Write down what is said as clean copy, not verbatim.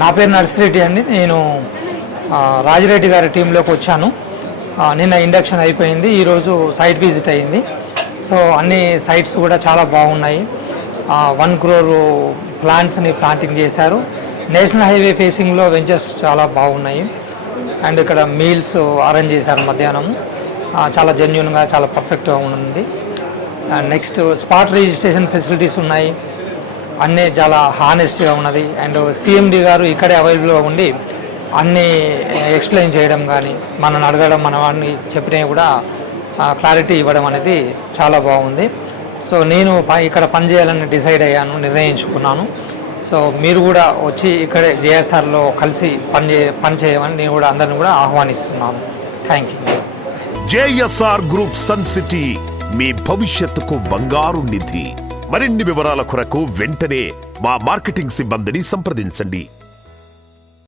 నా పేరు నర్సిరెడ్డి అండి. నేను రాజిరెడ్డి గారి టీంలోకి వచ్చాను. నిన్న ఇండక్షన్ అయిపోయింది, ఈరోజు సైట్ విజిట్ అయ్యింది. సో అన్ని సైట్స్ కూడా చాలా బాగున్నాయి. 1 crore ప్లాంట్స్ని ప్లాంటింగ్ చేశారు. నేషనల్ హైవే ఫేసింగ్లో వెంచర్స్ చాలా బాగున్నాయి. అండ్ ఇక్కడ మీల్స్ అరేంజ్ చేశారు మధ్యాహ్నం. చాలా జెన్యున్గా చాలా పర్ఫెక్ట్గా ఉంది. And next spot registration facilities ఉన్నాయి. అన్నీ చాలా హానెస్ట్గా ఉన్నది. అండ్ సిఎండి గారు ఇక్కడే అవైలబుల్గా ఉండి అన్నీ ఎక్స్ప్లెయిన్ చేయడం కానీ, మనల్ని అడగడం, మన వాడిని చెప్పినవి కూడా క్లారిటీ ఇవ్వడం అనేది చాలా బాగుంది. సో నేను ఇక్కడ పనిచేయాలని డిసైడ్ అయ్యాను, నిర్ణయించుకున్నాను. సో మీరు కూడా వచ్చి ఇక్కడే జేఎస్ఆర్లో కలిసి పనిచేయమని నేను కూడా అందరిని కూడా ఆహ్వానిస్తున్నాను. Thank you. JSR group Sun City మీ భవిష్యత్తుకు బంగారు నిధి. మరిన్ని వివరాల కొరకు వెంటనే మా మార్కెటింగ్ సిబ్బందిని సంప్రదించండి.